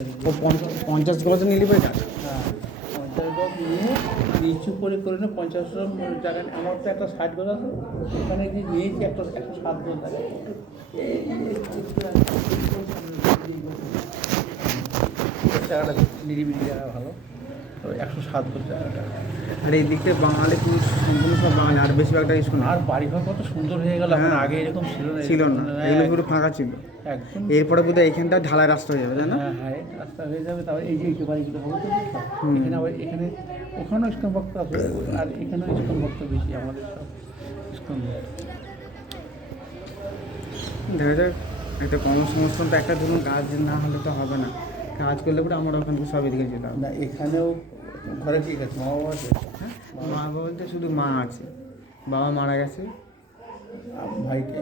ও 50 গজ নিলি এটা? হ্যাঁ, 50 গজ নিয়ে নিচু করে না 50 জায়গায় আমার তো একটা 60 গজ আছে, ওখানে যে নিয়েছি একটা 107 গজ জায়গায় জায়গাটা নিরিবিলি জায়গা ভালো, তো 107 গজ জায়গাটা। আর এই দিকে বাঙালি পুরুষ সম্পূর্ণ সব বাঙালি, আর বেশিরভাগটা স্কুল। আর বাড়িঘর কত সুন্দর হয়ে গেল, এখন আগে এরকম ছিল না। ছিল না, এগুলো পুরো ফাঁকা ছিল। একদম। এরপরে বোধহয় এইখানটা ঢালাই রাস্তা হয়ে যাবে, তাই না? হ্যাঁ হ্যাঁ, রাস্তা হয়ে যাবে। তারপরে এই যে বাড়িগুলো হবে তো, এখানে আবার এখানে ওখানেও ইস্কন ভক্ত আছে, আর এখানেও ইস্কন ভক্ত বেশি, আমাদের সব ইস্কন ভক্ত। দেখা যাক, একটা কর্মসংস্থান তো একটা ধরুন, কাজ না হলে তো হবে না। কাজ করলে পরে আমরা ওখান থেকে সব এদিকে যেতাম না, এখানেও ঘরে ঠিক আছে, মা বাবা আছে? হ্যাঁ, মা বাবা বলতে শুধু মা আছে, বাবা মারা গেছে। ভাইকে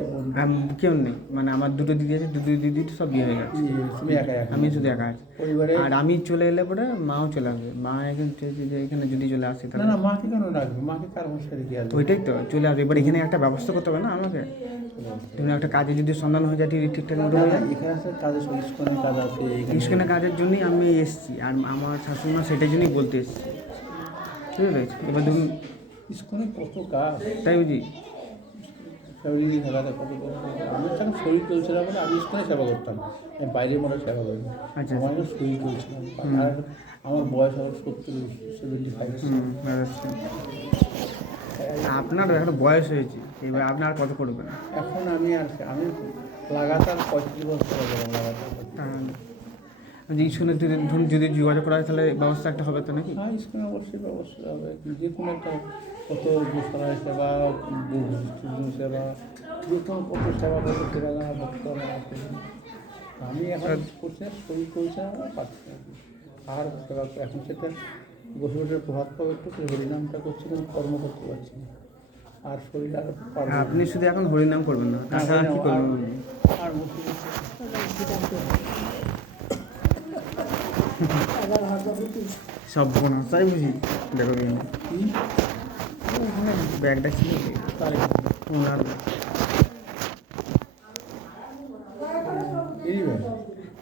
কেউ নেই, মানে আমার দুটো দিদি আছে, দুটো দিদি তো সব বিয়ে হয়ে গেছে। তুমি একা? আমি শুধু একা আছি পরিবারে। আর আমি চলে এলে পরে মাও চলে আসবে। মা এখন চেয়েছে যে এখানে যদি চলে আসি না তাহলে। না, মাকে কেন রাখবে? মাকে কার মশাই রেখে আসবে? ওইটাই তো, চলে আসবে। এবার এখানে একটা ব্যবস্থা করতে হবে না আমাকে। ধরুন একটা কাজে যদি সন্ধান হয়ে যায়, ঠিকঠাক মতো হয়ে যায়। এখানে আছে কাজের, ইস্কনের কাজ আছে। ইস্কনের কাজের জন্যই আমি এসেছি, আর আমার শাশুড়ি মা সেটার জন্যই বলতে এসেছি, বুঝতে পেরেছি? এবার ধরুন ইস্কনের কত কাজ, তাই বুঝি। ফ্যামিলি থাকাতে কত কষ্ট। আমি তখন শরীর চলছিল বলে আমি ইস্কনে সেবা করতাম, আমি বাইরে মনে সেবা করি। আচ্ছা। আমার এখন শরীর চলছিল, আর আমার বয়স হলো 75। আপনার এখন বয়স হয়েছে, এবার আপনি আর কত করবেন? এখন আমি লাগাতার 35 বছর সেবা করলাম, লাগাতার। স্কুলে ধরুন যদি যোগাযোগ করা হয় তাহলে ব্যবস্থা একটা হবে তো নাকি? হ্যাঁ, স্কুলে অবশ্যই ব্যবস্থা হবে। যে কোনো একটা কত গোসলার সেবা, সেবা, যে কোনো কত সেবা করতে সেবা জানা ভক্ত আমার আছে। আমি এখন করছি না, শরীর চলছে না, পাচ্ছি না। আর সেবা এখন সেটা গোসলের প্রভাব পাবো একটু, হরিনামটা করছি, কিন্তু কর্ম করতে পারছি না। আর শরীর আর আপনি শুধু এখন হরিনাম করবেন না, তাছাড়া কি করবেন? আর সব বোনা তাই বুঝি। দেখো ব্যাগটা ছিল ওনার।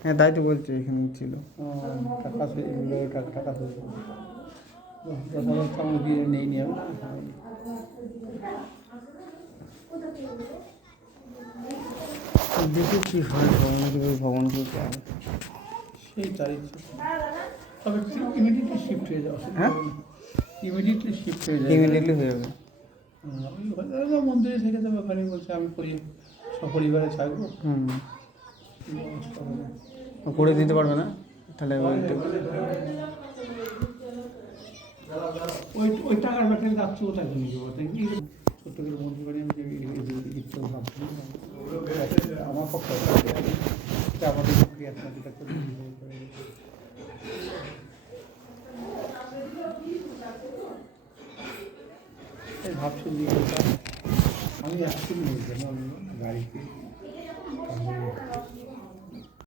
হ্যাঁ, তাই তো বলছি, এখানে ছিল। টাকা টাকা আমার দিয়ে নেই নি আমি। দেখি কি হয়, ভগবানকে চাই। সেই তারিখ তবে ইমিডিয়েটলি শিফট হয়ে যাওয়া। হ্যাঁ, ইমিডিয়েটলি শিফট হয়ে যাবে, ইমিডিয়েটলি হয়ে যাবে। মন্দিরে থেকে যাবে, ওখানে বলছে আমি সপরিবারে থাকবো। করে দিতে পারবে না তাহলে? ওই টাকার ব্যাপারে যাচ্ছে, ওটা কিনে দেবো। ছোট্ট করে মন্দির বাড়ি আমি ইচ্ছে ভাবছি আমার পক্ষে আমাদের যেটা করে ভাবছি যে আমি অ্যাকচুয়ালি গাড়িতে